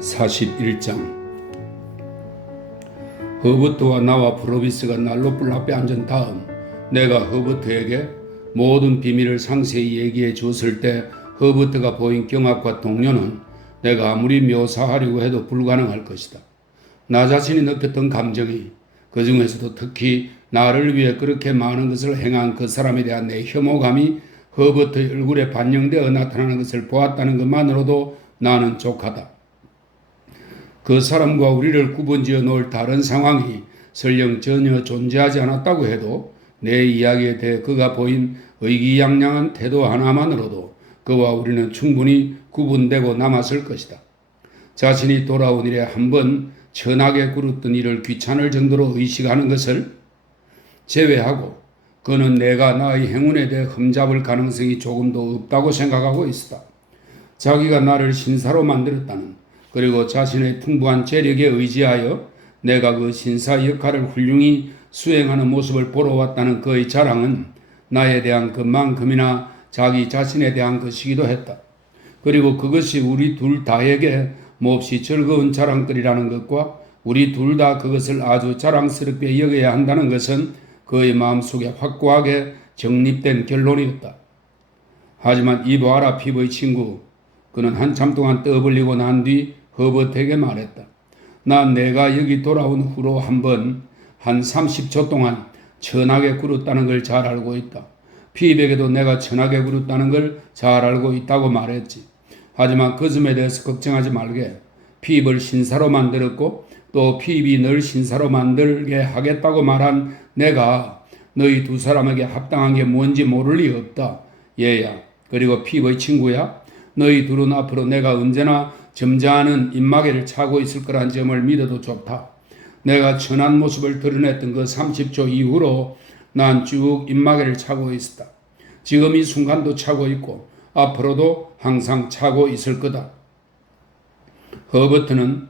41장. 허버트와 나와 프로비스가 난로불 앞에 앉은 다음 내가 허버트에게 모든 비밀을 상세히 얘기해 줬을 때 허버트가 보인 경악과 동요는 내가 아무리 묘사하려고 해도 불가능할 것이다. 나 자신이 느꼈던 감정이, 그 중에서도 특히 나를 위해 그렇게 많은 것을 행한 그 사람에 대한 내 혐오감이 허버트의 얼굴에 반영되어 나타나는 것을 보았다는 것만으로도 나는 족하다. 그 사람과 우리를 구분지어 놓을 다른 상황이 설령 전혀 존재하지 않았다고 해도 내 이야기에 대해 그가 보인 의기양양한 태도 하나만으로도 그와 우리는 충분히 구분되고 남았을 것이다. 자신이 돌아온 이래 한번 천하게 굴었던 일을 귀찮을 정도로 의식하는 것을 제외하고 그는 내가 나의 행운에 대해 흠잡을 가능성이 조금도 없다고 생각하고 있었다. 자기가 나를 신사로 만들었다는, 그리고 자신의 풍부한 재력에 의지하여 내가 그 신사 역할을 훌륭히 수행하는 모습을 보러 왔다는 그의 자랑은 나에 대한 것만큼이나 자기 자신에 대한 것이기도 했다. 그리고 그것이 우리 둘 다에게 몹시 즐거운 자랑거리라는 것과 우리 둘 다 그것을 아주 자랑스럽게 여겨야 한다는 것은 그의 마음속에 확고하게 정립된 결론이었다. 하지만 이봐라 피부의 친구, 그는 한참 동안 떠벌리고 난 뒤 허버트에게 말했다. 난 내가 여기 돌아온 후로 한 30초 동안 천하게 굴었다는 걸 잘 알고 있다. 피입에게도 내가 천하게 굴었다는 걸 잘 알고 있다고 말했지. 하지만 그 점에 대해서 걱정하지 말게. 피입을 신사로 만들었고 또 피입이 널 신사로 만들게 하겠다고 말한 내가 너희 두 사람에게 합당한 게 뭔지 모를 리 없다. 얘야, 그리고 피입의 친구야. 너희 둘은 앞으로 내가 언제나 점잖은 입마개를 차고 있을 거란 점을 믿어도 좋다. 내가 천한 모습을 드러냈던 그 30초 이후로 난 쭉 입마개를 차고 있었다. 지금 이 순간도 차고 있고 앞으로도 항상 차고 있을 거다. 허버트는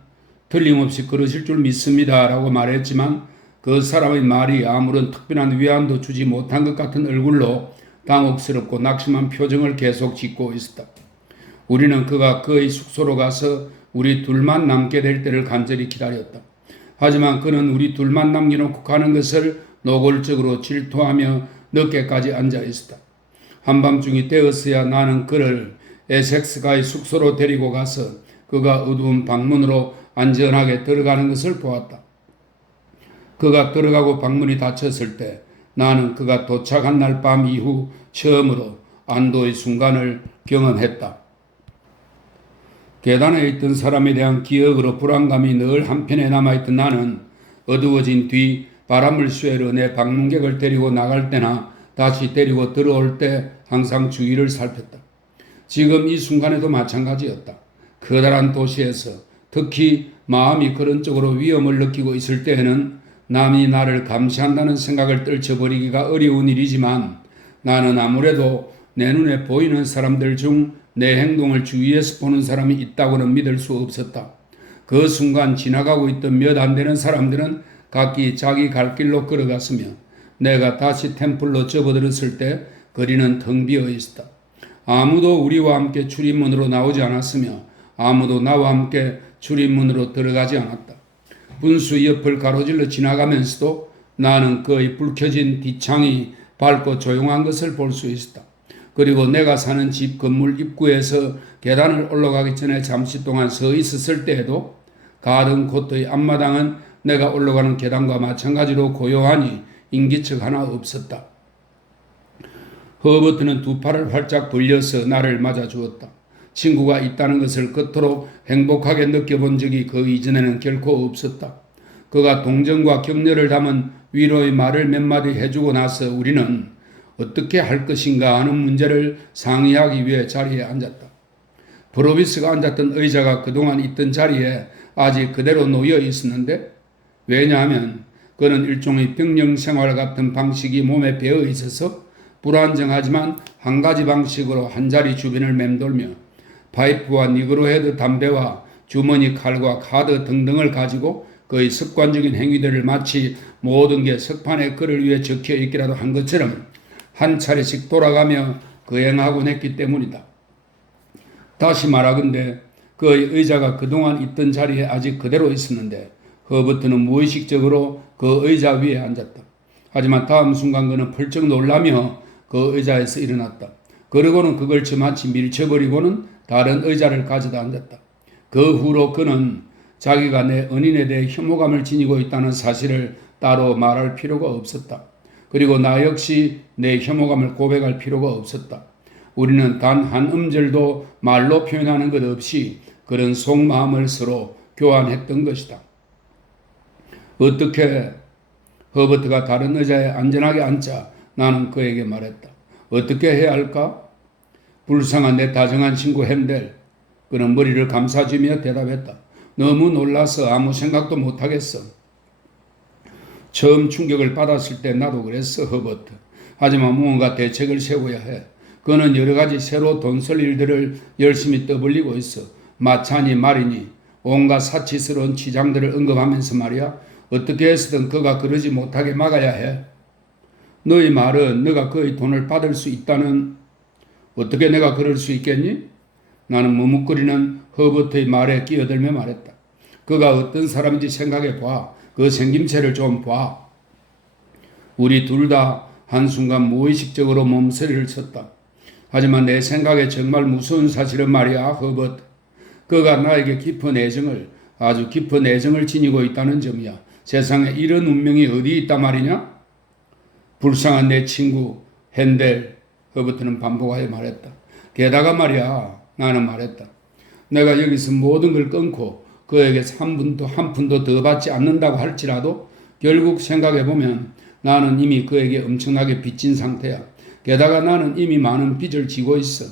틀림없이 그러실 줄 믿습니다 라고 말했지만 그 사람의 말이 아무런 특별한 위안도 주지 못한 것 같은 얼굴로 당혹스럽고 낙심한 표정을 계속 짓고 있었다. 우리는 그가 그의 숙소로 가서 우리 둘만 남게 될 때를 간절히 기다렸다. 하지만 그는 우리 둘만 남겨놓고 가는 것을 노골적으로 질투하며 늦게까지 앉아 있었다. 한밤중이 되었어야 나는 그를 에섹스가의 숙소로 데리고 가서 그가 어두운 방문으로 안전하게 들어가는 것을 보았다. 그가 들어가고 방문이 닫혔을 때 나는 그가 도착한 날 밤 이후 처음으로 안도의 순간을 경험했다. 계단에 있던 사람에 대한 기억으로 불안감이 늘 한편에 남아있던 나는 어두워진 뒤 바람을 쐬러 내 방문객을 데리고 나갈 때나 다시 데리고 들어올 때 항상 주위를 살폈다. 지금 이 순간에도 마찬가지였다. 커다란 도시에서 특히 마음이 그런 쪽으로 위험을 느끼고 있을 때에는 남이 나를 감시한다는 생각을 떨쳐버리기가 어려운 일이지만 나는 아무래도 내 눈에 보이는 사람들 중 내 행동을 주위에서 보는 사람이 있다고는 믿을 수 없었다. 그 순간 지나가고 있던 몇 안 되는 사람들은 각기 자기 갈 길로 걸어갔으며 내가 다시 템플로 접어들었을 때 거리는 텅 비어 있었다. 아무도 우리와 함께 출입문으로 나오지 않았으며 아무도 나와 함께 출입문으로 들어가지 않았다. 분수 옆을 가로질러 지나가면서도 나는 그의 불 켜진 뒷창이 밝고 조용한 것을 볼 수 있었다. 그리고 내가 사는 집 건물 입구에서 계단을 올라가기 전에 잠시 동안 서 있었을 때에도 가든 코트의 앞마당은 내가 올라가는 계단과 마찬가지로 고요하니 인기척 하나 없었다. 허버트는 두 팔을 활짝 벌려서 나를 맞아주었다. 친구가 있다는 것을 그토록 행복하게 느껴본 적이 그 이전에는 결코 없었다. 그가 동정과 격려를 담은 위로의 말을 몇 마디 해주고 나서 우리는 어떻게 할 것인가 하는 문제를 상의하기 위해 자리에 앉았다. 프로비스가 앉았던 의자가 그동안 있던 자리에 아직 그대로 놓여 있었는데, 왜냐하면 그는 일종의 병영 생활 같은 방식이 몸에 배어 있어서 불안정하지만 한 가지 방식으로 한 자리 주변을 맴돌며 파이프와 니그로헤드 담배와 주머니 칼과 카드 등등을 가지고 그의 습관적인 행위들을 마치 모든 게 석판에 그를 위해 적혀 있기라도 한 것처럼 한 차례씩 돌아가며 거행하곤 했기 때문이다. 다시 말하건대 그의 의자가 그동안 있던 자리에 아직 그대로 있었는데 허버트는 무의식적으로 그 의자 위에 앉았다. 하지만 다음 순간 그는 펄쩍 놀라며 그 의자에서 일어났다. 그러고는 그걸 저마치 밀쳐버리고는 다른 의자를 가져다 앉았다. 그 후로 그는 자기가 내 은인에 대해 혐오감을 지니고 있다는 사실을 따로 말할 필요가 없었다. 그리고 나 역시 내 혐오감을 고백할 필요가 없었다. 우리는 단 한 음절도 말로 표현하는 것 없이 그런 속마음을 서로 교환했던 것이다. 어떻게 허버트가 다른 의자에 안전하게 앉자 나는 그에게 말했다. 어떻게 해야 할까? 불쌍한 내 다정한 친구 헨델. 그는 머리를 감싸주며 대답했다. 너무 놀라서 아무 생각도 못하겠어. 처음 충격을 받았을 때 나도 그랬어, 허버트. 하지만 무언가 대책을 세워야 해. 그는 여러 가지 새로 돈 쓸 일들을 열심히 떠벌리고 있어. 마차니 말이니 온갖 사치스러운 치장들을 언급하면서 말이야. 어떻게 해서든 그가 그러지 못하게 막아야 해. 너희 말은 너가 그의 돈을 받을 수 있다는 어떻게 내가 그럴 수 있겠니? 나는 머뭇거리는 허버트의 말에 끼어들며 말했다. 그가 어떤 사람인지 생각해 봐. 그 생김새를 좀 봐. 우리 둘 다 한순간 무의식적으로 몸서리를 쳤다. 하지만 내 생각에 정말 무서운 사실은 말이야, 허버트. 그가 나에게 아주 깊은 애정을 지니고 있다는 점이야. 세상에 이런 운명이 어디 있단 말이냐? 불쌍한 내 친구 헨델, 허버트는 반복하여 말했다. 게다가 말이야, 나는 말했다. 내가 여기서 모든 걸 끊고 그에게 한 푼도 더 받지 않는다고 할지라도 결국 생각해보면 나는 이미 그에게 엄청나게 빚진 상태야. 게다가 나는 이미 많은 빚을 지고 있어.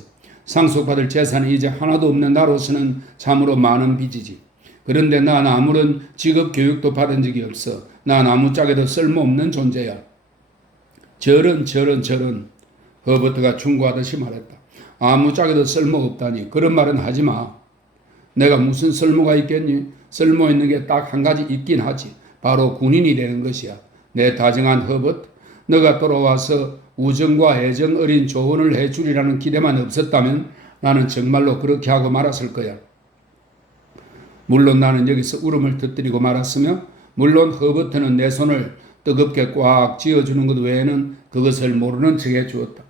상속받을 재산이 이제 하나도 없는 나로서는 참으로 많은 빚이지. 그런데 난 아무런 직업 교육도 받은 적이 없어. 난 아무짝에도 쓸모없는 존재야. 저런 허버트가 충고하듯이 말했다. 아무짝에도 쓸모없다니 그런 말은 하지 마. 내가 무슨 쓸모가 있겠니? 쓸모 있는 게 딱 한 가지 있긴 하지. 바로 군인이 되는 것이야. 내 다정한 허버트, 너가 돌아와서 우정과 애정 어린 조언을 해주리라는 기대만 없었다면 나는 정말로 그렇게 하고 말았을 거야. 물론 나는 여기서 울음을 터뜨리고 말았으며 물론 허버트는 내 손을 뜨겁게 꽉 쥐어주는 것 외에는 그것을 모르는 척 해주었다.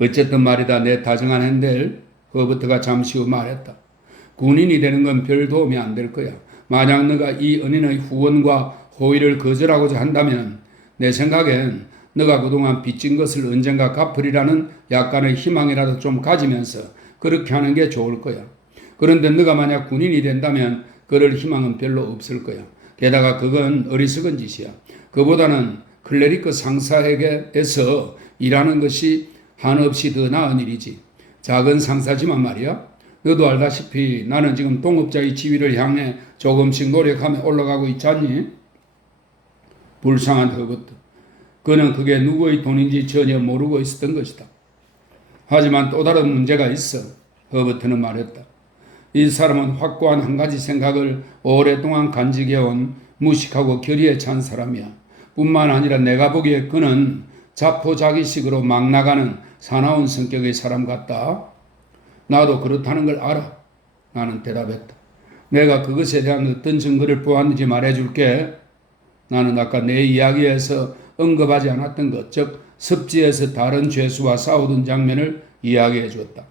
어쨌든 말이다. 내 다정한 헨델, 허버트가 잠시 후 말했다. 군인이 되는 건 별 도움이 안 될 거야. 만약 너가 이 은인의 후원과 호의를 거절하고자 한다면 내 생각엔 너가 그동안 빚진 것을 언젠가 갚으리라는 약간의 희망이라도 좀 가지면서 그렇게 하는 게 좋을 거야. 그런데 너가 만약 군인이 된다면 그럴 희망은 별로 없을 거야. 게다가 그건 어리석은 짓이야. 그보다는 클레리크 상사에게서 일하는 것이 한없이 더 나은 일이지. 작은 상사지만 말이야. 너도 알다시피 나는 지금 동업자의 지위를 향해 조금씩 노력하며 올라가고 있지 않니? 불쌍한 허버트. 그는 그게 누구의 돈인지 전혀 모르고 있었던 것이다. 하지만 또 다른 문제가 있어. 허버트는 말했다. 이 사람은 확고한 한 가지 생각을 오랫동안 간직해온 무식하고 결의에 찬 사람이야. 뿐만 아니라 내가 보기에 그는 자포자기식으로 막 나가는 사나운 성격의 사람 같다. 나도 그렇다는 걸 알아. 나는 대답했다. 내가 그것에 대한 어떤 증거를 보았는지 말해줄게. 나는 아까 내 이야기에서 언급하지 않았던 것, 즉 습지에서 다른 죄수와 싸우던 장면을 이야기해 주었다.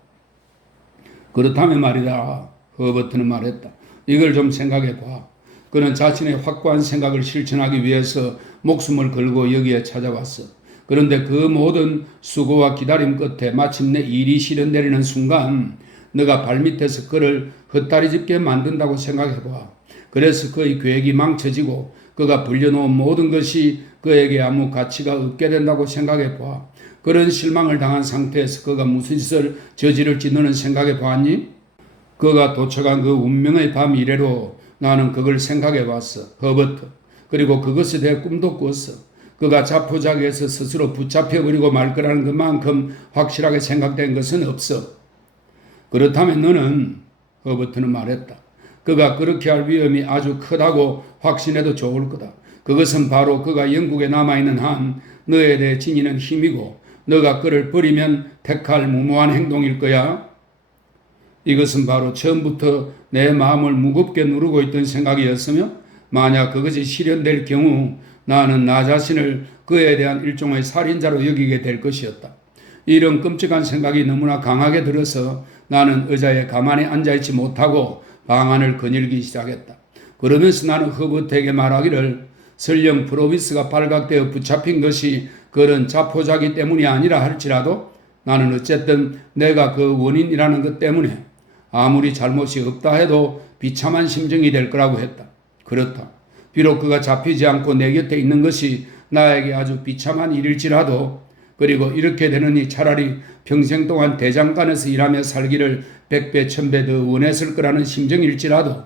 그렇다면 말이다. 허버트는 말했다. 이걸 좀 생각해 봐. 그는 자신의 확고한 생각을 실천하기 위해서 목숨을 걸고 여기에 찾아왔어. 그런데 그 모든 수고와 기다림 끝에 마침내 일이 실현되는 순간 너가 발밑에서 그를 헛다리짚게 만든다고 생각해 봐. 그래서 그의 계획이 망쳐지고 그가 불려놓은 모든 것이 그에게 아무 가치가 없게 된다고 생각해 봐. 그런 실망을 당한 상태에서 그가 무슨 짓을 저지를지 너는 생각해 봤니? 그가 도착한 그 운명의 밤 이래로 나는 그걸 생각해 봤어. 허버트. 그리고 그것에 대해 꿈도 꿨어. 그가 자포자기해서 스스로 붙잡혀버리고 말 거라는 것만큼 확실하게 생각된 것은 없어. 그렇다면 너는, 허버트는 말했다. 그가 그렇게 할 위험이 아주 크다고 확신해도 좋을 거다. 그것은 바로 그가 영국에 남아있는 한 너에 대해 지니는 힘이고 너가 그를 버리면 택할 무모한 행동일 거야. 이것은 바로 처음부터 내 마음을 무겁게 누르고 있던 생각이었으며 만약 그것이 실현될 경우 나는 나 자신을 그에 대한 일종의 살인자로 여기게 될 것이었다. 이런 끔찍한 생각이 너무나 강하게 들어서 나는 의자에 가만히 앉아있지 못하고 방안을 거닐기 시작했다. 그러면서 나는 허버트에게 말하기를 설령 프로비스가 발각되어 붙잡힌 것이 그런 자포자기 때문이 아니라 할지라도 나는 어쨌든 내가 그 원인이라는 것 때문에 아무리 잘못이 없다 해도 비참한 심정이 될 거라고 했다. 그렇다. 비록 그가 잡히지 않고 내 곁에 있는 것이 나에게 아주 비참한 일일지라도 그리고 이렇게 되느니 차라리 평생 동안 대장간에서 일하며 살기를 100배 1000배 더 원했을 거라는 심정일지라도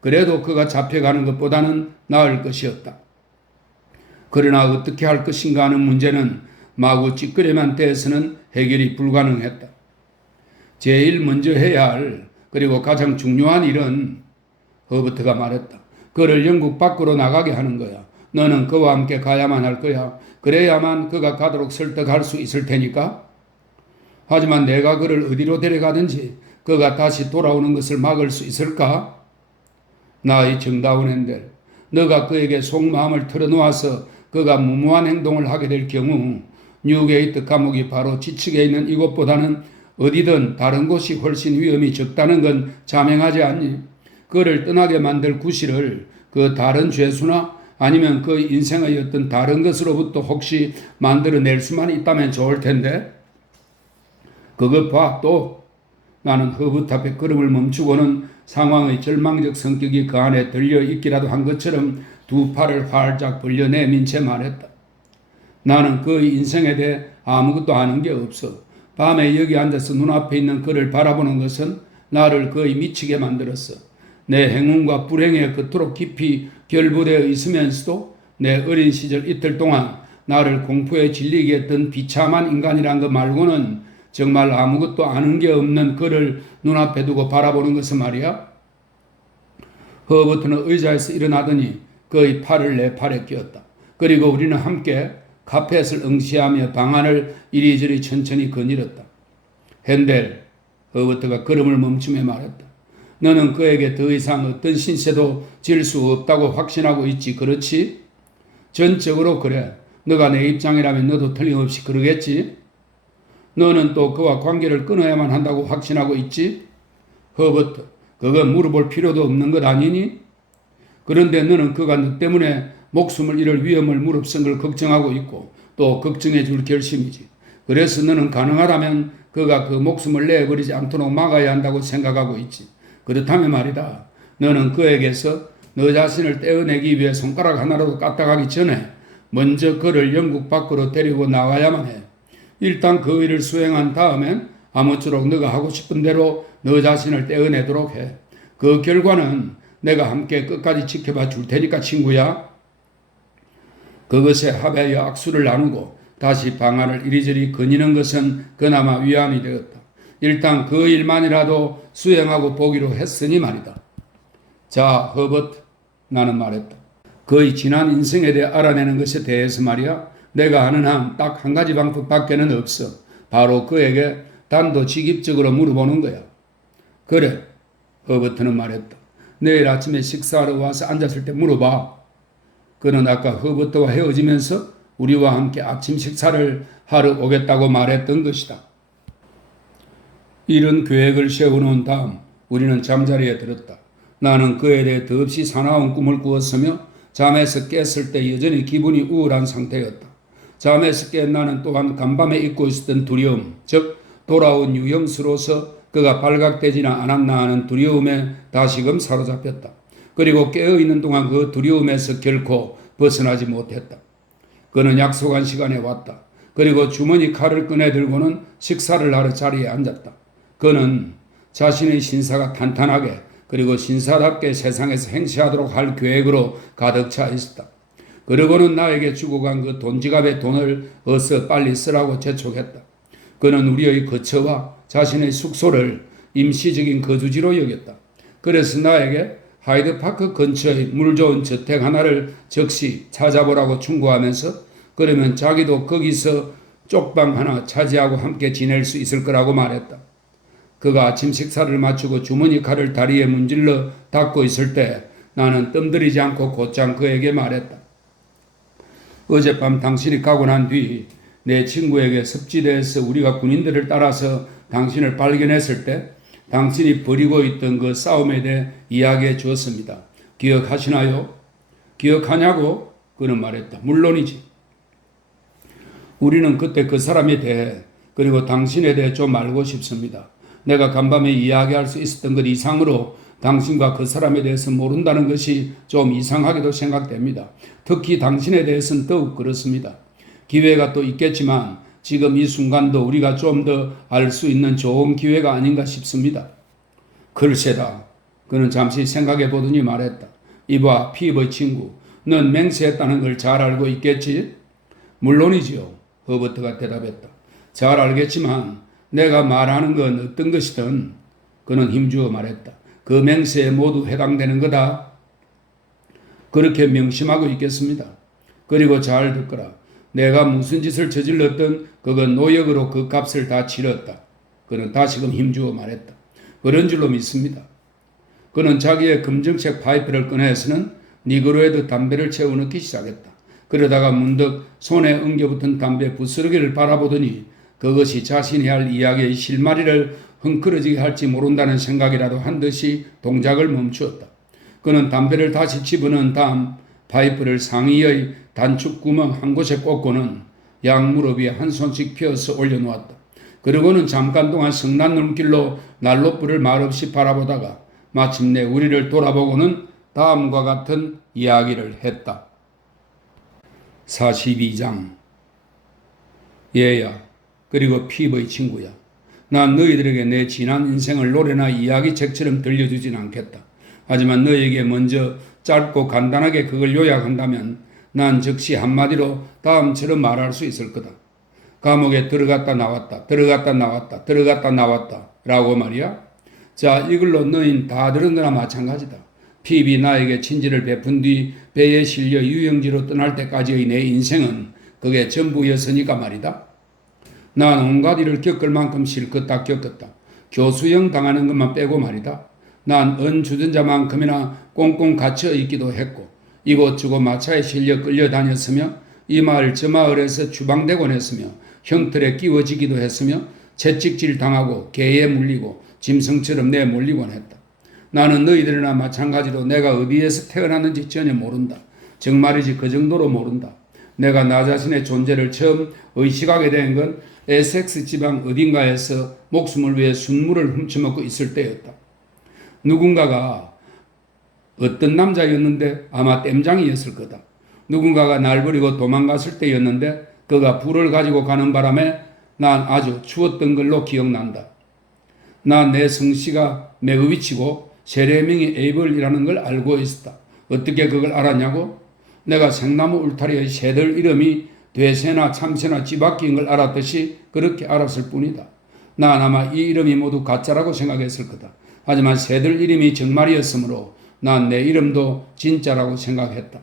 그래도 그가 잡혀가는 것보다는 나을 것이었다. 그러나 어떻게 할 것인가 하는 문제는 마구 찌끄레만 대해서는 해결이 불가능했다. 제일 먼저 해야 할 그리고 가장 중요한 일은 허버트가 말했다. 그를 영국 밖으로 나가게 하는 거야. 너는 그와 함께 가야만 할 거야. 그래야만 그가 가도록 설득할 수 있을 테니까. 하지만 내가 그를 어디로 데려가든지 그가 다시 돌아오는 것을 막을 수 있을까? 나의 정다운 핸델, 너가 그에게 속마음을 털어놓아서 그가 무모한 행동을 하게 될 경우 뉴게이트 감옥이 바로 지측에 있는 이곳보다는 어디든 다른 곳이 훨씬 위험이 적다는 건 자명하지 않니? 그를 떠나게 만들 구실을 그 다른 죄수나 아니면 그 인생의 어떤 다른 것으로부터 혹시 만들어낼 수만 있다면 좋을 텐데 그것 봐. 또 나는 허버트 앞에 걸음을 멈추고는 상황의 절망적 성격이 그 안에 들려있기라도 한 것처럼 두 팔을 활짝 벌려 내민 채 말했다. 나는 그 인생에 대해 아무것도 아는 게 없어. 밤에 여기 앉아서 눈앞에 있는 그를 바라보는 것은 나를 거의 미치게 만들었어. 내 행운과 불행에 그토록 깊이 결부되어 있으면서도 내 어린 시절 이틀 동안 나를 공포에 질리게 했던 비참한 인간이란 것 말고는 정말 아무것도 아는 게 없는 그를 눈앞에 두고 바라보는 것은 말이야. 허버트는 의자에서 일어나더니 그의 팔을 내 팔에 끼웠다. 그리고 우리는 함께 카펫을 응시하며 방안을 이리저리 천천히 거닐었다. 핸델, 허버트가 걸음을 멈추며 말했다. 너는 그에게 더 이상 어떤 신세도 질 수 없다고 확신하고 있지, 그렇지? 전적으로 그래. 너가 내 입장이라면 너도 틀림없이 그러겠지? 너는 또 그와 관계를 끊어야만 한다고 확신하고 있지? 허버트, 그건 물어볼 필요도 없는 것 아니니? 그런데 너는 그가 너 때문에 목숨을 잃을 위험을 무릅쓴 걸 걱정하고 있고 또 걱정해 줄 결심이지. 그래서 너는 가능하다면 그가 그 목숨을 내버리지 않도록 막아야 한다고 생각하고 있지. 그렇다면 말이다. 너는 그에게서 너 자신을 떼어내기 위해 손가락 하나라도 까딱하기 전에 먼저 그를 영국 밖으로 데리고 나가야만 해. 일단 그 일을 수행한 다음엔 아무쪼록 너가 하고 싶은 대로 너 자신을 떼어내도록 해. 그 결과는 내가 함께 끝까지 지켜봐 줄 테니까 친구야. 그것에 합하여 악수를 나누고 다시 방안을 이리저리 거니는 것은 그나마 위안이 되었다. 일단 그 일만이라도 수행하고 보기로 했으니 말이다. 자, 허버트, 나는 말했다. 그의 지난 인생에 대해 알아내는 것에 대해서 말이야. 내가 아는 한 딱 한 가지 방법밖에는 없어. 바로 그에게 단도직입적으로 물어보는 거야. 그래, 허버트는 말했다. 내일 아침에 식사하러 와서 앉았을 때 물어봐. 그는 아까 허버트와 헤어지면서 우리와 함께 아침 식사를 하러 오겠다고 말했던 것이다. 이런 계획을 세워놓은 다음 우리는 잠자리에 들었다. 나는 그에 대해 더없이 사나운 꿈을 꾸었으며 잠에서 깼을 때 여전히 기분이 우울한 상태였다. 잠에서 깬 나는 또한 간밤에 잊고 있었던 두려움, 즉 돌아온 유형수로서 그가 발각되지는 않았나 하는 두려움에 다시금 사로잡혔다. 그리고 깨어있는 동안 그 두려움에서 결코 벗어나지 못했다. 그는 약속한 시간에 왔다. 그리고 주머니 칼을 꺼내 들고는 식사를 하러 자리에 앉았다. 그는 자신의 신사가 탄탄하게 그리고 신사답게 세상에서 행세하도록 할 계획으로 가득 차 있었다. 그러고는 나에게 주고 간 그 돈지갑의 돈을 어서 빨리 쓰라고 재촉했다. 그는 우리의 거처와 자신의 숙소를 임시적인 거주지로 여겼다. 그래서 나에게 하이드파크 근처의 물 좋은 저택 하나를 즉시 찾아보라고 충고하면서 그러면 자기도 거기서 쪽방 하나 차지하고 함께 지낼 수 있을 거라고 말했다. 그가 아침 식사를 마치고 주머니 칼을 다리에 문질러 닫고 있을 때 나는 뜸들이지 않고 곧장 그에게 말했다. 어젯밤 당신이 가고 난 뒤 내 친구에게 습지대에서 우리가 군인들을 따라서 당신을 발견했을 때 당신이 벌이고 있던 그 싸움에 대해 이야기해 주었습니다. 기억하시나요? 기억하냐고? 그는 말했다. 물론이지. 우리는 그때 그 사람에 대해 그리고 당신에 대해 좀 알고 싶습니다. 내가 간밤에 이야기할 수 있었던 것 이상으로 당신과 그 사람에 대해서 모른다는 것이 좀 이상하게도 생각됩니다. 특히 당신에 대해서는 더욱 그렇습니다. 기회가 또 있겠지만 지금 이 순간도 우리가 좀 더 알 수 있는 좋은 기회가 아닌가 싶습니다. 글쎄다. 그는 잠시 생각해 보더니 말했다. 이봐, 피버의 친구. 넌 맹세했다는 걸 잘 알고 있겠지? 물론이지요. 허버트가 대답했다. 잘 알겠지만 내가 말하는 건 어떤 것이든 그는 힘주어 말했다. 그 맹세에 모두 해당되는 거다. 그렇게 명심하고 있겠습니다. 그리고 잘 듣거라. 내가 무슨 짓을 저질렀든 그건 노역으로 그 값을 다 치렀다. 그는 다시금 힘주어 말했다. 그런 줄로 믿습니다. 그는 자기의 검정색 파이프를 꺼내서는 니그로에드 담배를 채워넣기 시작했다. 그러다가 문득 손에 엉겨붙은 담배 부스러기를 바라보더니 그것이 자신이 할 이야기의 실마리를 흥크러지게 할지 모른다는 생각이라도 한 듯이 동작을 멈추었다. 그는 담배를 다시 집어넣은 다음 파이프를 상의의 단축 구멍 한 곳에 꽂고는 양 무릎 위에 한 손씩 펴서 올려놓았다. 그러고는 잠깐 동안 성난 눈길로 난로불을 말없이 바라보다가 마침내 우리를 돌아보고는 다음과 같은 이야기를 했다. 42장. 얘야, 그리고 피버의 친구야. 난 너희들에게 내 지난 인생을 노래나 이야기책처럼 들려주진 않겠다. 하지만 너에게 먼저 짧고 간단하게 그걸 요약한다면 난 즉시 한마디로 다음처럼 말할 수 있을 거다. 감옥에 들어갔다 나왔다, 들어갔다 나왔다, 들어갔다 나왔다 라고 말이야. 자, 이걸로 너희는 다 들은 거나 마찬가지다. 피비 나에게 친지를 베푼 뒤 배에 실려 유영지로 떠날 때까지의 내 인생은 그게 전부였으니까 말이다. 난 온갖 일을 겪을 만큼 실컷 다 겪었다. 교수형 당하는 것만 빼고 말이다. 난 은주전자만큼이나 꽁꽁 갇혀 있기도 했고 이곳저곳 마차에 실려 끌려다녔으며 이 마을 저 마을에서 추방되곤 했으며 형틀에 끼워지기도 했으며 채찍질 당하고 개에 물리고 짐승처럼 내몰리곤 했다. 나는 너희들이나 마찬가지로 내가 어디에서 태어났는지 전혀 모른다. 정말이지 그 정도로 모른다. 내가 나 자신의 존재를 처음 의식하게 된 건 에섹스 지방 어딘가에서 목숨을 위해 순물을 훔쳐먹고 있을 때였다. 누군가가 어떤 남자였는데 아마 땜장이었을 거다. 누군가가 날 버리고 도망갔을 때였는데 그가 불을 가지고 가는 바람에 난 아주 추웠던 걸로 기억난다. 난 내 성씨가 메그위치고 세례명이 에이블이라는 걸 알고 있었다. 어떻게 그걸 알았냐고? 내가 생나무 울타리의 새들 이름이 돼새나 참새나 쥐바퀴인 걸 알았듯이 그렇게 알았을 뿐이다. 난 아마 이 이름이 모두 가짜라고 생각했을 거다. 하지만 새들 이름이 정말이었으므로 난 내 이름도 진짜라고 생각했다.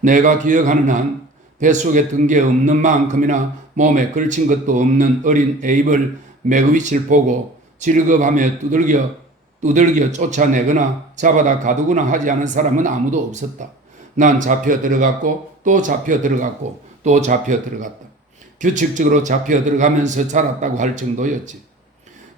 내가 기억하는 한 뱃속에 든 게 없는 만큼이나 몸에 걸친 것도 없는 어린 에이블 메그위치를 보고 질겁하며 두들겨 쫓아내거나 잡아다 가두거나 하지 않은 사람은 아무도 없었다. 난 잡혀 들어갔고 또 잡혀 들어갔고 또 잡혀 들어갔다. 규칙적으로 잡혀 들어가면서 자랐다고 할 정도였지.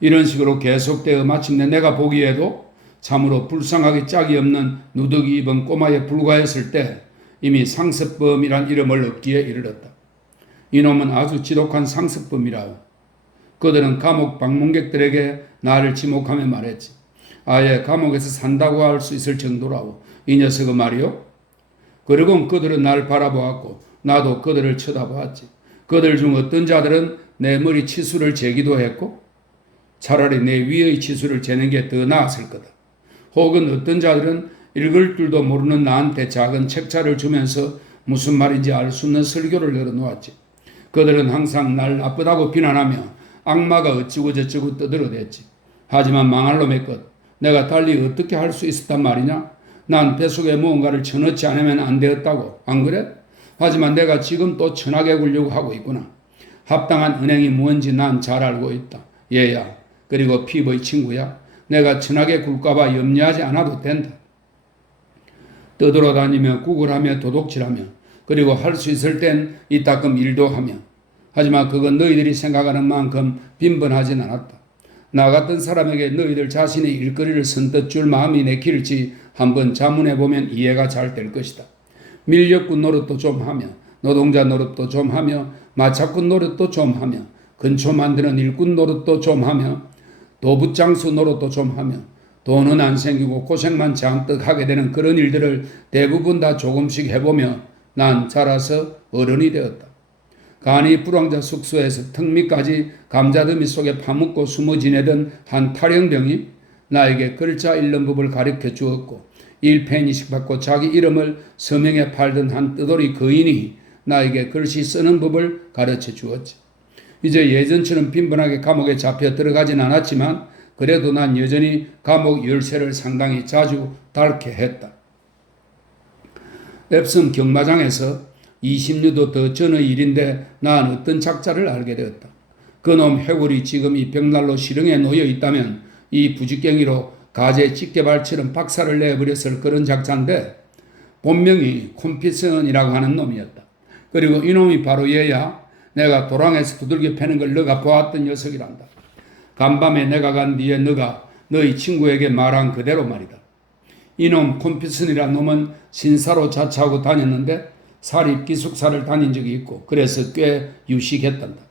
이런 식으로 계속되어 마침내 내가 보기에도 참으로 불쌍하게 짝이 없는 누더기 입은 꼬마에 불과했을 때 이미 상습범이란 이름을 얻기에 이르렀다. 이놈은 아주 지독한 상습범이라고. 그들은 감옥 방문객들에게 나를 지목하며 말했지. 아예 감옥에서 산다고 할 수 있을 정도라고. 이 녀석은 말이요. 그리고 그들은 날 바라보았고 나도 그들을 쳐다보았지. 그들 중 어떤 자들은 내 머리 치수를 재기도 했고 차라리 내 위의 치수를 재는 게 더 나았을 거다. 혹은 어떤 자들은 읽을 줄도 모르는 나한테 작은 책자를 주면서 무슨 말인지 알 수 없는 설교를 열어놓았지. 그들은 항상 날 나쁘다고 비난하며 악마가 어찌고 저찌고 떠들어댔지. 하지만 망할 놈의 것, 내가 달리 어떻게 할 수 있었단 말이냐? 난 뱃속에 무언가를 쳐넣지 않으면 안 되었다고. 안 그래? 하지만 내가 지금 또 천하게 굴려고 하고 있구나. 합당한 은행이 뭔지 난 잘 알고 있다. 얘야, 그리고 피부의 친구야. 내가 천하게 굴까봐 염려하지 않아도 된다. 떠돌아다니며 구걸하며 도둑질하며 그리고 할 수 있을 땐 이따금 일도 하며 하지만 그건 너희들이 생각하는 만큼 빈번하진 않았다. 나 같은 사람에게 너희들 자신의 일거리를 선뜻 줄 마음이 내킬지 한번 자문해보면 이해가 잘 될 것이다. 밀렵꾼 노릇도 좀 하며 노동자 노릇도 좀 하며 마차꾼 노릇도 좀 하며 근초 만드는 일꾼 노릇도 좀 하며 도부장수 노릇도 좀 하며 돈은 안 생기고 고생만 잔뜩 하게 되는 그런 일들을 대부분 다 조금씩 해보며 난 자라서 어른이 되었다. 간이 불황자 숙소에서 턱밑까지 감자더미 속에 파묻고 숨어 지내던 한 탈영병이 나에게 글자 읽는 법을 가르쳐 주었고 일펜이식 받고 자기 이름을 서명에 팔던 한 뜨돌이 거인이 나에게 글씨 쓰는 법을 가르쳐 주었지. 이제 예전처럼 빈번하게 감옥에 잡혀 들어가진 않았지만 그래도 난 여전히 감옥 열쇠를 상당히 자주 닳게 했다. 앱섬 경마장에서 20류도 더 전의 일인데 난 어떤 작자를 알게 되었다. 그놈 해골이 지금 이 벽난로 실형에 놓여 있다면 이 부직갱이로 가재 집게발처럼 박살을 내버렸을 그런 작자인데 본명이 콤피슨이라고 하는 놈이었다. 그리고 이놈이 바로 얘야. 내가 도랑에서 두들겨 패는 걸 너가 보았던 녀석이란다. 간밤에 내가 간 뒤에 너가 너희 친구에게 말한 그대로 말이다. 이놈 콤피슨이란 놈은 신사로 자처하고 다녔는데 사립 기숙사를 다닌 적이 있고 그래서 꽤 유식했단다.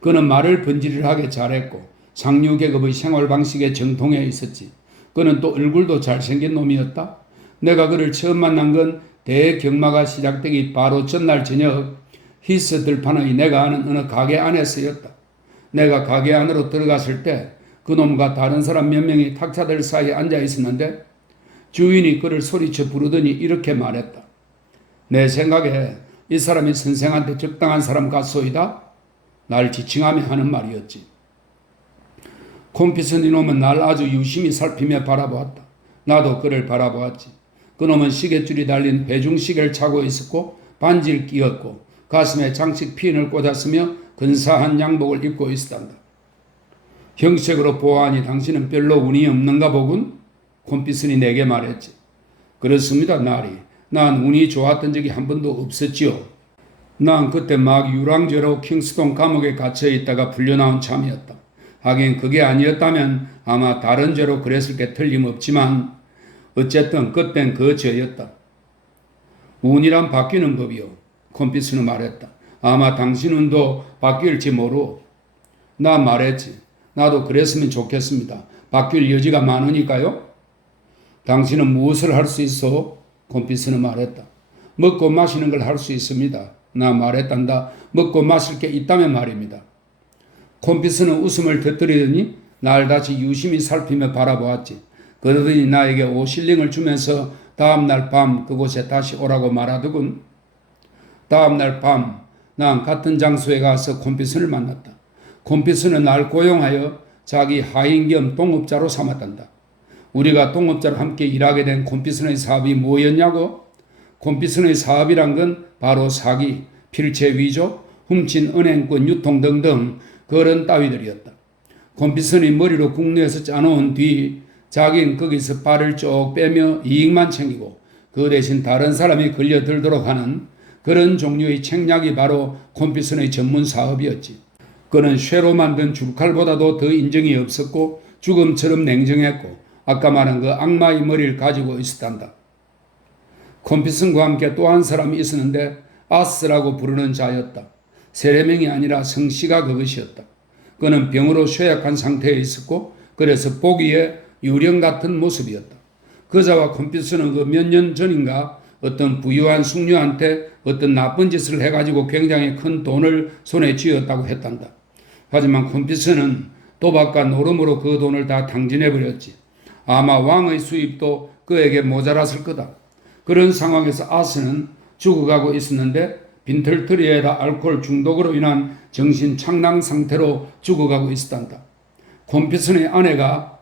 그는 말을 번지르하게 잘했고 상류계급의 생활 방식에 정통해 있었지. 그는 또 얼굴도 잘생긴 놈이었다. 내가 그를 처음 만난 건 대경마가 시작되기 바로 전날 저녁 히스 들판의 내가 아는 어느 가게 안에서였다. 내가 가게 안으로 들어갔을 때 그놈과 다른 사람 몇 명이 탁자들 사이에 앉아 있었는데 주인이 그를 소리쳐 부르더니 이렇게 말했다. 내 생각에 이 사람이 선생한테 적당한 사람 같소이다. 날 지칭하며 하는 말이었지. 콤피슨 이놈은 날 아주 유심히 살피며 바라보았다. 나도 그를 바라보았지. 그놈은 시계줄이 달린 회중시계를 차고 있었고 반지를 끼었고 가슴에 장식 핀을 꽂았으며 근사한 양복을 입고 있었단다. 형식으로 보아하니 당신은 별로 운이 없는가 보군? 콤피슨이 내게 말했지. 그렇습니다, 나리. 난 운이 좋았던 적이 한 번도 없었지요. 난 그때 막 유랑죄로 킹스톤 감옥에 갇혀 있다가 풀려나온 참이었다. 하긴 그게 아니었다면 아마 다른 죄로 그랬을 게 틀림없지만 어쨌든 그땐 그 죄였다. 운이란 바뀌는 법이요. 콤피스는 말했다. 아마 당신 운도 바뀔지 모르오. 나 말했지. 나도 그랬으면 좋겠습니다. 바뀔 여지가 많으니까요. 당신은 무엇을 할 수 있어? 콤피스는 말했다. 먹고 마시는 걸 할 수 있습니다. 나 말했단다. 먹고 마실 게 있다면 말입니다. 콤피스는 웃음을 터뜨리더니 날 다시 유심히 살피며 바라보았지. 그러더니 나에게 5실링을 주면서 다음날 밤 그곳에 다시 오라고 말하더군. 다음날 밤 난 같은 장소에 가서 콤피슨을 만났다. 콤피슨은 날 고용하여 자기 하인 겸 동업자로 삼았단다. 우리가 동업자로 함께 일하게 된 콤피슨의 사업이 뭐였냐고? 콤피슨의 사업이란 건 바로 사기, 필체 위조, 훔친 은행권 유통 등등 그런 따위들이었다. 콤피슨이 머리로 국내에서 짜놓은 뒤 자기는 거기서 발을 쭉 빼며 이익만 챙기고 그 대신 다른 사람이 걸려들도록 하는 그런 종류의 책략이 바로 콤피슨의 전문 사업이었지. 그는 쇠로 만든 줄칼보다도 더 인정이 없었고 죽음처럼 냉정했고 아까 말한 그 악마의 머리를 가지고 있었단다. 콤피슨과 함께 또 한 사람이 있었는데 아스라고 부르는 자였다. 세례명이 아니라 성씨가 그것이었다. 그는 병으로 쇠약한 상태에 있었고 그래서 보기에 유령 같은 모습이었다. 그자와 콤피슨은 그 몇 년 전인가 어떤 부유한 숙녀한테 어떤 나쁜 짓을 해가지고 굉장히 큰 돈을 손에 쥐었다고 했단다. 하지만 콤피슨은 도박과 노름으로 그 돈을 다 탕진해버렸지. 아마 왕의 수입도 그에게 모자랐을 거다. 그런 상황에서 아스는 죽어가고 있었는데 빈털터리에다 알코올 중독으로 인한 정신 착랑 상태로 죽어가고 있었단다. 콤피슨의 아내가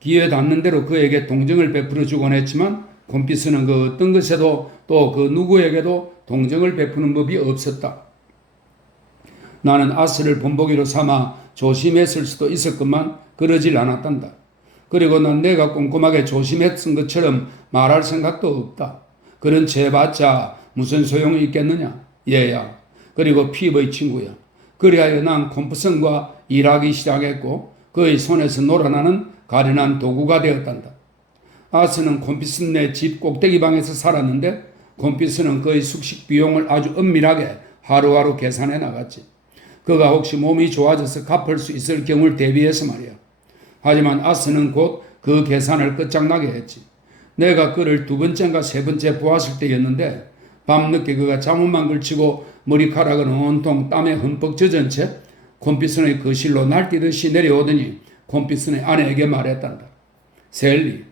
기회 닿는 대로 그에게 동정을 베풀어 주곤 했지만 콤피슨은 그 어떤 것에도 또 그 누구에게도 동정을 베푸는 법이 없었다. 나는 아스를 본보기로 삼아 조심했을 수도 있었건만 그러질 않았단다. 그리고 난 내가 꼼꼼하게 조심했던 것처럼 말할 생각도 없다. 그런 죄봤자 무슨 소용이 있겠느냐? 얘야. 그리고 피부의 친구야. 그리하여 난 콤프슨과 일하기 시작했고 그의 손에서 놀아나는 가련한 도구가 되었단다. 아스는 콤피슨네 집 꼭대기 방에서 살았는데 콤피슨은 그의 숙식 비용을 아주 은밀하게 하루하루 계산해 나갔지. 그가 혹시 몸이 좋아져서 갚을 수 있을 경우를 대비해서 말이야. 하지만 아스는 곧 그 계산을 끝장나게 했지. 내가 그를 두 번째인가 세 번째 보았을 때였는데 밤늦게 그가 잠옷만 걸치고 머리카락은 온통 땀에 흠뻑 젖은 채 콤피슨의 거실로 날뛰듯이 내려오더니 콤피슨의 아내에게 말했단다. 셀리,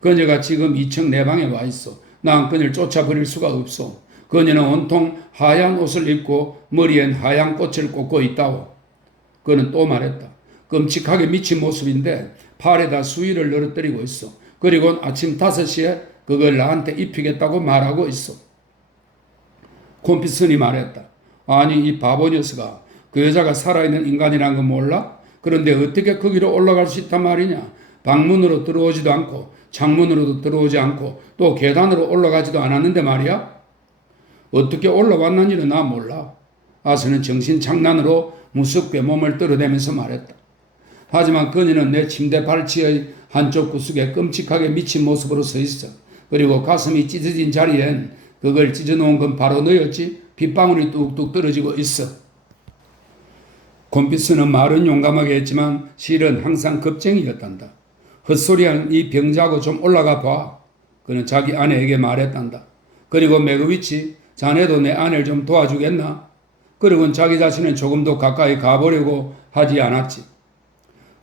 그녀가 지금 2층 내 방에 와 있어. 난 그녀를 쫓아버릴 수가 없어. 그녀는 온통 하얀 옷을 입고 머리엔 하얀 꽃을 꽂고 있다오. 그는 또 말했다. 끔찍하게 미친 모습인데 팔에다 수의를 늘어뜨리고 있어. 그리고 아침 5시에 그걸 나한테 입히겠다고 말하고 있어. 콤피슨이 말했다. 아니 이 바보 녀석아, 그 여자가 살아있는 인간이란 건 몰라? 그런데 어떻게 거기로 올라갈 수 있단 말이냐? 방문으로 들어오지도 않고 창문으로도 들어오지 않고 또 계단으로 올라가지도 않았는데 말이야? 어떻게 올라왔는지는 나 몰라. 아스는 정신장난으로 무섭게 몸을 떨어대면서 말했다. 하지만 그녀는 내 침대 발치의 한쪽 구석에 끔찍하게 미친 모습으로 서 있어. 그리고 가슴이 찢어진 자리엔 그걸 찢어놓은 건 바로 너였지. 빗방울이 뚝뚝 떨어지고 있어. 콤피스는 말은 용감하게 했지만 실은 항상 겁쟁이였단다. 헛소리하는 이 병자고 좀 올라가 봐. 그는 자기 아내에게 말했단다. 그리고 메그위치, 자네도 내 아내를 좀 도와주겠나? 그리고는 자기 자신은 조금 더 가까이 가보려고 하지 않았지.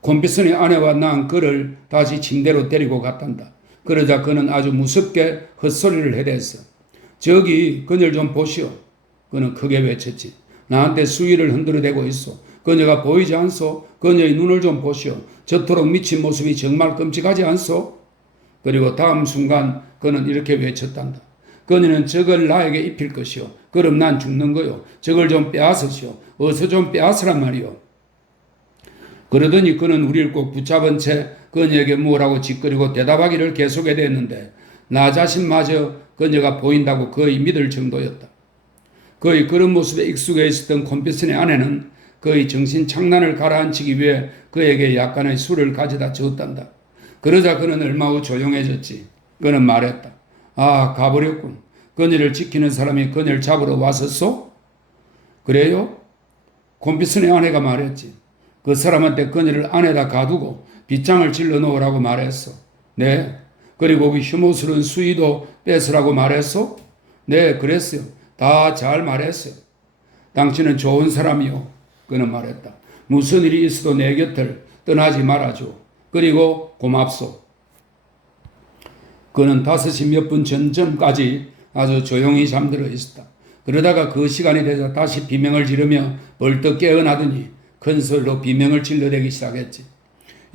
콤피슨의 아내와 난 그를 다시 침대로 데리고 갔단다. 그러자 그는 아주 무섭게 헛소리를 해댔어. 저기 그녀를 좀 보시오. 그는 크게 외쳤지. 나한테 수위를 흔들어대고 있어. 그녀가 보이지 않소? 그녀의 눈을 좀 보시오. 저토록 미친 모습이 정말 끔찍하지 않소? 그리고 다음 순간 그는 이렇게 외쳤단다. 그녀는 저걸 나에게 입힐 것이오. 그럼 난 죽는 거요. 저걸 좀 빼앗으시오. 어서 좀 빼앗으란 말이오. 그러더니 그는 우리를 꼭 붙잡은 채 그녀에게 뭐라고 짓거리고 대답하기를 계속해야 했는데 나 자신마저 그녀가 보인다고 거의 믿을 정도였다. 거의 그런 모습에 익숙해 있었던 콤피슨의 아내는 그의 정신 착란을 가라앉히기 위해 그에게 약간의 술을 가져다 줬단다. 그러자 그는 얼마 후 조용해졌지. 그는 말했다. 아, 가버렸군. 그녀를 지키는 사람이 그녀를 잡으러 왔었소? 그래요? 콤피슨의 아내가 말했지. 그 사람한테 그녀를 안에다 가두고 빗장을 질러 놓으라고 말했어. 네. 그리고 그 혐오스러운 수의도 뺏으라고 말했어? 네, 그랬어요. 다 잘 말했어요. 당신은 좋은 사람이요. 그는 말했다. 무슨 일이 있어도 내 곁을 떠나지 말아줘. 그리고 고맙소. 그는 5시 몇 분 전까지 아주 조용히 잠들어 있었다. 그러다가 그 시간이 되자 다시 비명을 지르며 벌떡 깨어나더니 큰 소리로 비명을 질러대기 시작했지.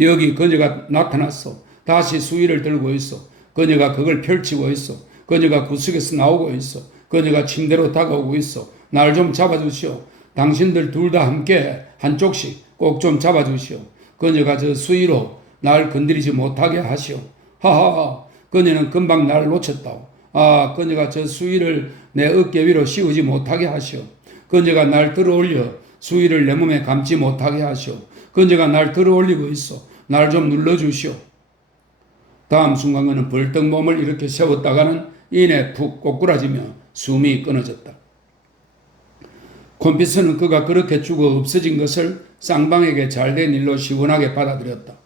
여기 그녀가 나타났어. 다시 수위를 들고 있어. 그녀가 그걸 펼치고 있어. 그녀가 구석에서 나오고 있어. 그녀가 침대로 다가오고 있어. 날 좀 잡아주시오. 당신들 둘 다 함께 한쪽씩 꼭 좀 잡아주시오. 그녀가 저 수위로 날 건드리지 못하게 하시오. 하하하. 그녀는 금방 날 놓쳤다오. 아, 그녀가 저 수위를 내 어깨 위로 씌우지 못하게 하시오. 그녀가 날 들어올려 수위를 내 몸에 감지 못하게 하시오. 그녀가 날 들어올리고 있어. 날 좀 눌러주시오. 다음 순간 그는 벌떡 몸을 이렇게 세웠다가는 이내 푹 꼬꾸라지며 숨이 끊어졌다. 콤피스는 그가 그렇게 죽어 없어진 것을 쌍방에게 잘된 일로 시원하게 받아들였다.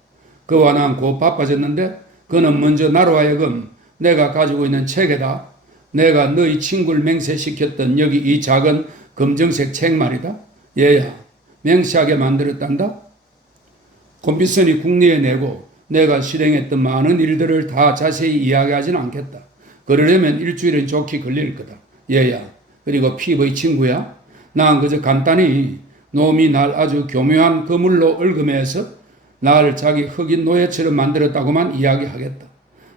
그와 난 곧 바빠졌는데 그는 먼저 나로 하여금 내가 가지고 있는 책에다 내가 너희 친구를 맹세시켰던 여기 이 작은 검정색 책 말이다. 얘야, 맹세하게 만들었단다. 콤피슨이 국리에 내고 내가 실행했던 많은 일들을 다 자세히 이야기하지는 않겠다. 그러려면 일주일은 좋게 걸릴 거다. 얘야, 그리고 피부의 친구야. 난 그저 간단히 놈이 날 아주 교묘한 그물로 얽음해서 나를 자기 흑인 노예처럼 만들었다고만 이야기하겠다.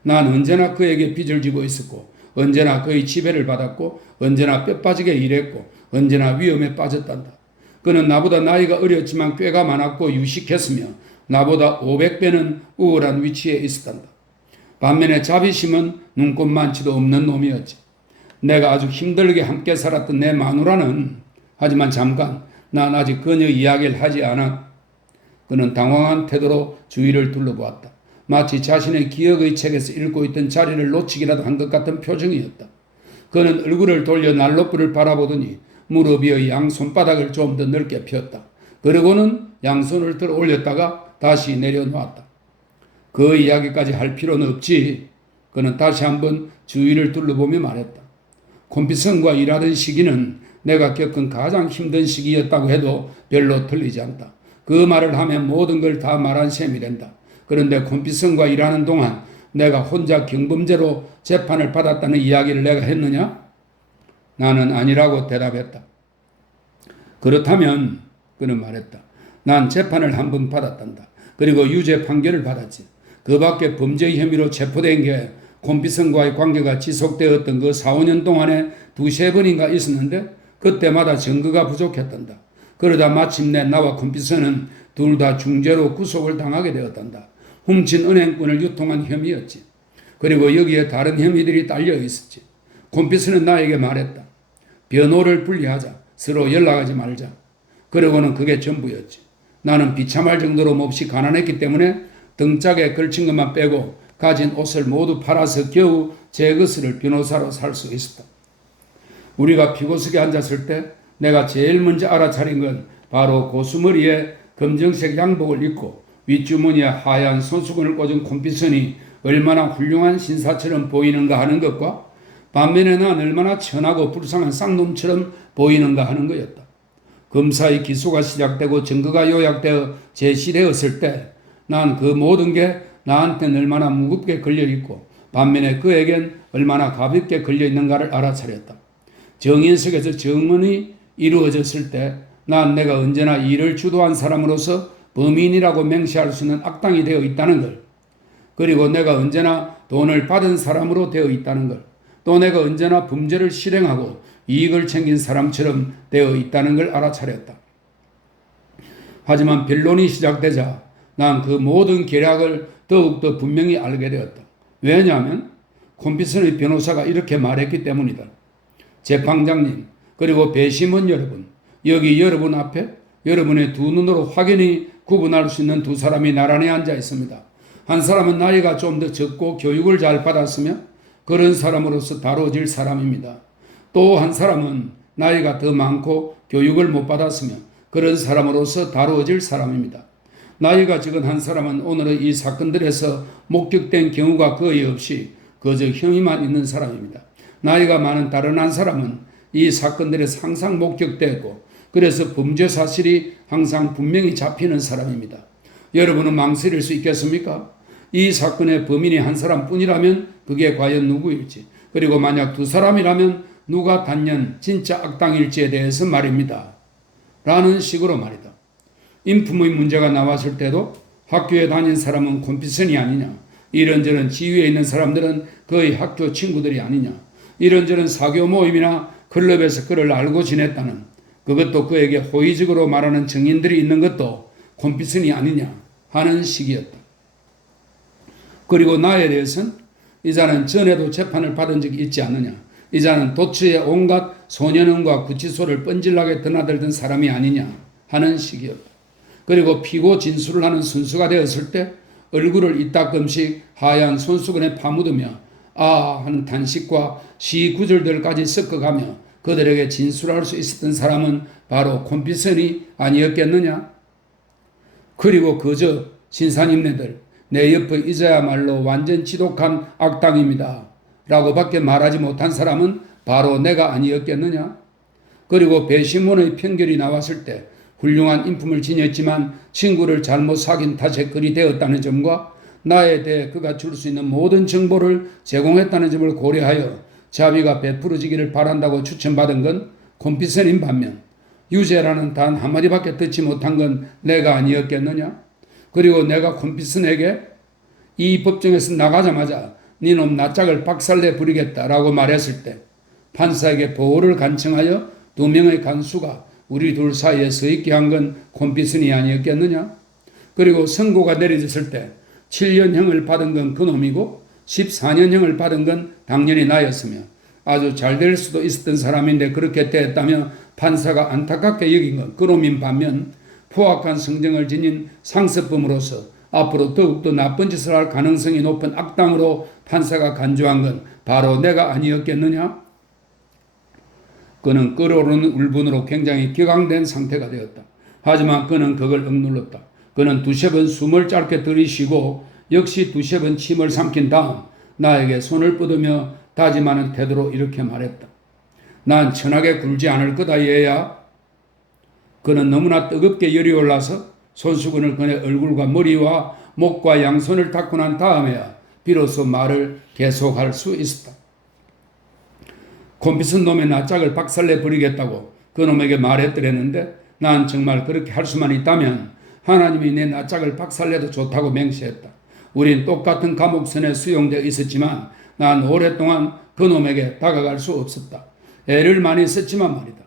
난 언제나 그에게 빚을 지고 있었고 언제나 그의 지배를 받았고 언제나 뼈 빠지게 일했고 언제나 위험에 빠졌단다. 그는 나보다 나이가 어렸지만 꾀가 많았고 유식했으며 나보다 500배는 우월한 위치에 있었단다. 반면에 자비심은 눈꼽만치도 없는 놈이었지. 내가 아주 힘들게 함께 살았던 내 마누라는 하지만 잠깐 난 아직 그녀 이야기를 하지 않아. 그는 당황한 태도로 주위를 둘러보았다. 마치 자신의 기억의 책에서 읽고 있던 자리를 놓치기라도 한 것 같은 표정이었다. 그는 얼굴을 돌려 난로불을 바라보더니 무릎 위의 양손바닥을 좀 더 넓게 폈다. 그러고는 양손을 들어 올렸다가 다시 내려놓았다. 그 이야기까지 할 필요는 없지. 그는 다시 한번 주위를 둘러보며 말했다. 콤피슨과 일하던 시기는 내가 겪은 가장 힘든 시기였다고 해도 별로 틀리지 않다. 그 말을 하면 모든 걸 다 말한 셈이 된다. 그런데 콤피슨과 일하는 동안 내가 혼자 경범죄로 재판을 받았다는 이야기를 내가 했느냐? 나는 아니라고 대답했다. 그렇다면 그는 말했다. 난 재판을 한 번 받았단다. 그리고 유죄 판결을 받았지. 그 밖에 범죄 혐의로 체포된 게 콤피슨과의 관계가 지속되었던 그 4, 5년 동안에 2, 3번인가 있었는데 그때마다 증거가 부족했단다. 그러다 마침내 나와 콤피슨은 둘 다 중죄로 구속을 당하게 되었단다. 훔친 은행권을 유통한 혐의였지. 그리고 여기에 다른 혐의들이 딸려 있었지. 콤피슨은 나에게 말했다. 변호를 분리하자. 서로 연락하지 말자. 그러고는 그게 전부였지. 나는 비참할 정도로 몹시 가난했기 때문에 등짝에 걸친 것만 빼고 가진 옷을 모두 팔아서 겨우 제 것을 변호사로 살 수 있었다. 우리가 피고석에 앉았을 때 내가 제일 먼저 알아차린 건 바로 고수머리에 검정색 양복을 입고 윗주머니에 하얀 손수건을 꽂은 콤피슨이 얼마나 훌륭한 신사처럼 보이는가 하는 것과 반면에 난 얼마나 천하고 불쌍한 쌍놈처럼 보이는가 하는 거였다. 검사의 기소가 시작되고 증거가 요약되어 제시되었을 때 난 그 모든 게 나한테는 얼마나 무겁게 걸려있고 반면에 그에겐 얼마나 가볍게 걸려있는가를 알아차렸다. 정인석에서 정문이 이루어졌을 때 난 내가 언제나 일을 주도한 사람으로서 범인이라고 맹시할 수 있는 악당이 되어 있다는 걸, 그리고 내가 언제나 돈을 받은 사람으로 되어 있다는 걸, 또 내가 언제나 범죄를 실행하고 이익을 챙긴 사람처럼 되어 있다는 걸 알아차렸다. 하지만 변론이 시작되자 난 그 모든 계략을 더욱더 분명히 알게 되었다. 왜냐하면 콤피슨의 변호사가 이렇게 말했기 때문이다. 재판장님, 그리고 배심원 여러분, 여기 여러분 앞에 여러분의 두 눈으로 확연히 구분할 수 있는 두 사람이 나란히 앉아 있습니다. 한 사람은 나이가 좀 더 적고 교육을 잘 받았으며 그런 사람으로서 다뤄질 사람입니다. 또 한 사람은 나이가 더 많고 교육을 못 받았으며 그런 사람으로서 다루어질 사람입니다. 나이가 적은 한 사람은 오늘의 이 사건들에서 목격된 경우가 거의 없이 그저 혐의만 있는 사람입니다. 나이가 많은 다른 한 사람은 이 사건들에서 항상 목격되고 그래서 범죄 사실이 항상 분명히 잡히는 사람입니다. 여러분은 망설일 수 있겠습니까? 이 사건의 범인이 한 사람뿐이라면 그게 과연 누구일지, 그리고 만약 두 사람이라면 누가 단연 진짜 악당일지에 대해서 말입니다. 라는 식으로 말이다. 인품의 문제가 나왔을 때도 학교에 다닌 사람은 콤피슨이 아니냐, 이런저런 지위에 있는 사람들은 거의 학교 친구들이 아니냐, 이런저런 사교 모임이나 클럽에서 그를 알고 지냈다는, 그것도 그에게 호의적으로 말하는 증인들이 있는 것도 콤피슨이 아니냐 하는 식이었다. 그리고 나에 대해서는 이 자는 전에도 재판을 받은 적이 있지 않느냐, 이 자는 도처에 온갖 소년원과 구치소를 뻔질나게 드나들던 사람이 아니냐 하는 식이었다. 그리고 피고 진술을 하는 순수가 되었을 때 얼굴을 이따금씩 하얀 손수건에 파묻으며 아 하는 단식과 시 구절들까지 섞어가며 그들에게 진술할 수 있었던 사람은 바로 콤피슨이 아니었겠느냐? 그리고 그저 신사님네들, 내 옆에 이자야말로 완전 지독한 악당입니다 라고 밖에 말하지 못한 사람은 바로 내가 아니었겠느냐? 그리고 배심원의 판결이 나왔을 때 훌륭한 인품을 지녔지만 친구를 잘못 사귄 탓에 그리 되었다는 점과 나에 대해 그가 줄 수 있는 모든 정보를 제공했다는 점을 고려하여 자비가 베풀어지기를 바란다고 추천받은 건 콤피슨인 반면 유죄라는 단 한마디밖에 듣지 못한 건 내가 아니었겠느냐? 그리고 내가 콤피슨에게 이 법정에서 나가자마자 니놈 낯짝을 박살내 부리겠다라고 말했을 때 판사에게 보호를 간청하여 2명의 간수가 우리 둘 사이에 서 있게 한 건 콤비슨이 아니었겠느냐? 그리고 선고가 내려졌을 때 7년형을 받은 건 그놈이고 14년형을 받은 건 당연히 나였으며 아주 잘 될 수도 있었던 사람인데 그렇게 됐다며 판사가 안타깝게 여긴 건 그놈인 반면 포악한 성정을 지닌 상습범으로서 앞으로 더욱더 나쁜 짓을 할 가능성이 높은 악당으로 판사가 간주한 건 바로 내가 아니었겠느냐? 그는 끓어오르는 울분으로 굉장히 격앙된 상태가 되었다. 하지만 그는 그걸 억눌렀다. 그는 두세 번 숨을 짧게 들이쉬고 역시 두세 번 침을 삼킨 다음 나에게 손을 뻗으며 다짐하는 태도로 이렇게 말했다. 난 천하게 굴지 않을 거다 얘야. 그는 너무나 뜨겁게 열이 올라서 손수건을 그의 얼굴과 머리와 목과 양손을 닦고 난 다음에야 비로소 말을 계속할 수 있었다. 콤비슨 놈의 낯짝을 박살내 버리겠다고 그놈에게 말했더랬는데 난 정말 그렇게 할 수만 있다면 하나님이 내 낯짝을 박살내도 좋다고 맹세했다. 우린 똑같은 감옥선에 수용되어 있었지만 난 오랫동안 그놈에게 다가갈 수 없었다. 애를 많이 썼지만 말이다.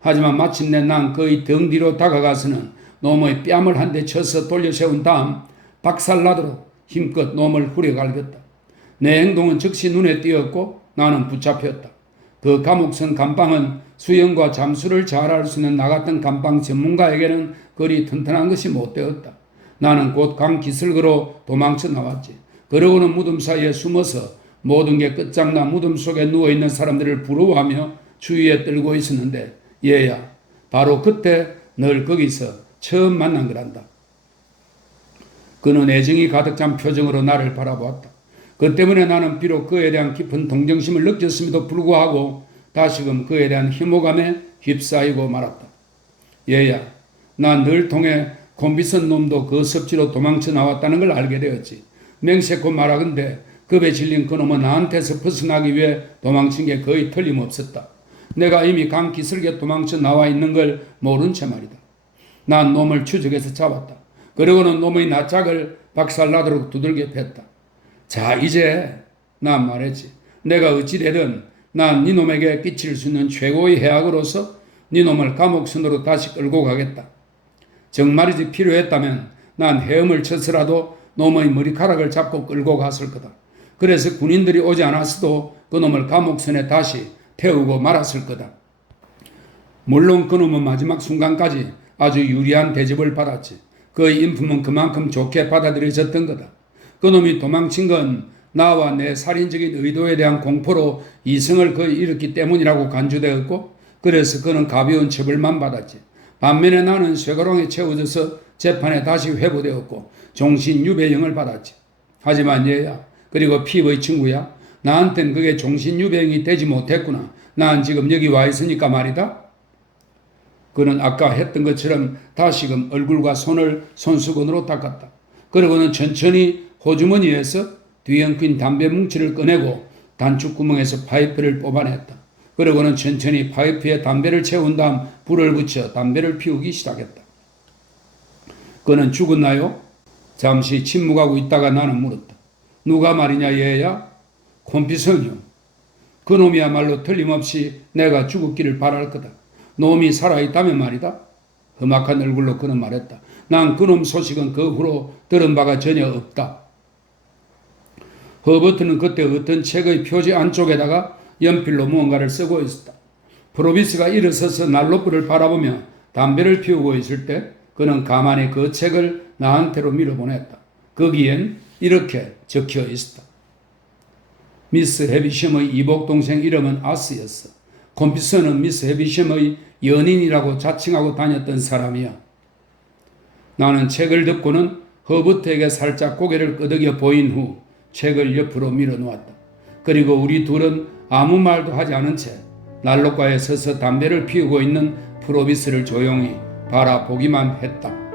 하지만 마침내 난 그의 등 뒤로 다가가서는 놈의 뺨을 한 대 쳐서 돌려 세운 다음 박살나도록 힘껏 놈을 후려갈겼다. 내 행동은 즉시 눈에 띄었고 나는 붙잡혔다. 그 감옥선 감방은 수영과 잠수를 잘할 수 있는 나 같은 감방 전문가에게는 그리 튼튼한 것이 못 되었다. 나는 곧 강 기슭으로 도망쳐 나왔지. 그러고는 무덤 사이에 숨어서 모든 게 끝장나 무덤 속에 누워있는 사람들을 부러워하며 주위에 떨고 있었는데 얘야, 바로 그때 널 거기서 처음 만난 거란다. 그는 애정이 가득 찬 표정으로 나를 바라보았다. 그 때문에 나는 비록 그에 대한 깊은 동정심을 느꼈음에도 불구하고 다시금 그에 대한 혐오감에 휩싸이고 말았다. 얘야, 난 널 통해 콤비슨 놈도 그 섭지로 도망쳐 나왔다는 걸 알게 되었지. 맹세코 말하건대 겁에 질린 그놈은 나한테서 벗어나기 위해 도망친 게 거의 틀림없었다. 내가 이미 강 기슭에 도망쳐 나와 있는 걸 모른 채 말이다. 난 놈을 추적해서 잡았다. 그리고는 놈의 낯짝을 박살나도록 두들겨 팼다. 자, 이제 난 말했지. 내가 어찌되든 난 네 놈에게 끼칠 수 있는 최고의 해악으로서 네 놈을 감옥선으로 다시 끌고 가겠다. 정말이지 필요했다면 난 헤엄을 쳐서라도 놈의 머리카락을 잡고 끌고 갔을 거다. 그래서 군인들이 오지 않았어도 그 놈을 감옥선에 다시 태우고 말았을 거다. 물론 그 놈은 마지막 순간까지 아주 유리한 대접을 받았지. 그의 인품은 그만큼 좋게 받아들여졌던 거다. 그 놈이 도망친 건 나와 내 살인적인 의도에 대한 공포로 이성을 거의 잃었기 때문이라고 간주되었고 그래서 그는 가벼운 처벌만 받았지. 반면에 나는 쇠가랑에 채워져서 재판에 다시 회부되었고 종신유배형을 받았지. 하지만 얘야, 그리고 피부의 친구야, 나한텐 그게 종신유배형이 되지 못했구나. 난 지금 여기 와 있으니까 말이다. 그는 아까 했던 것처럼 다시금 얼굴과 손을 손수건으로 닦았다. 그리고는 천천히 호주머니에서 뒤엉킨 담배 뭉치를 꺼내고 단축구멍에서 파이프를 뽑아냈다. 그리고는 천천히 파이프에 담배를 채운 다음 불을 붙여 담배를 피우기 시작했다. 그는 죽었나요? 잠시 침묵하고 있다가 나는 물었다. 누가 말이냐 얘야? 콤비슨이요. 그놈이야말로 틀림없이 내가 죽었기를 바랄 거다. 놈이 살아있다면 말이다. 험악한 얼굴로 그는 말했다. 난 그놈 소식은 그 후로 들은 바가 전혀 없다. 허버트는 그때 어떤 책의 표지 안쪽에다가 연필로 무언가를 쓰고 있었다. 프로비스가 일어서서 난로불을 바라보며 담배를 피우고 있을 때 그는 가만히 그 책을 나한테로 밀어보냈다. 거기엔 이렇게 적혀 있었다. 미스 해비셴의 이복 동생 이름은 아스였어. 콤비슨은 미스 해비셴의 연인이라고 자칭하고 다녔던 사람이야. 나는 책을 덮고는 허버트에게 살짝 고개를 끄덕여 보인 후 책을 옆으로 밀어놓았다. 그리고 우리 둘은 아무 말도 하지 않은 채 난로가에 서서 담배를 피우고 있는 프로비스를 조용히 바라보기만 했다.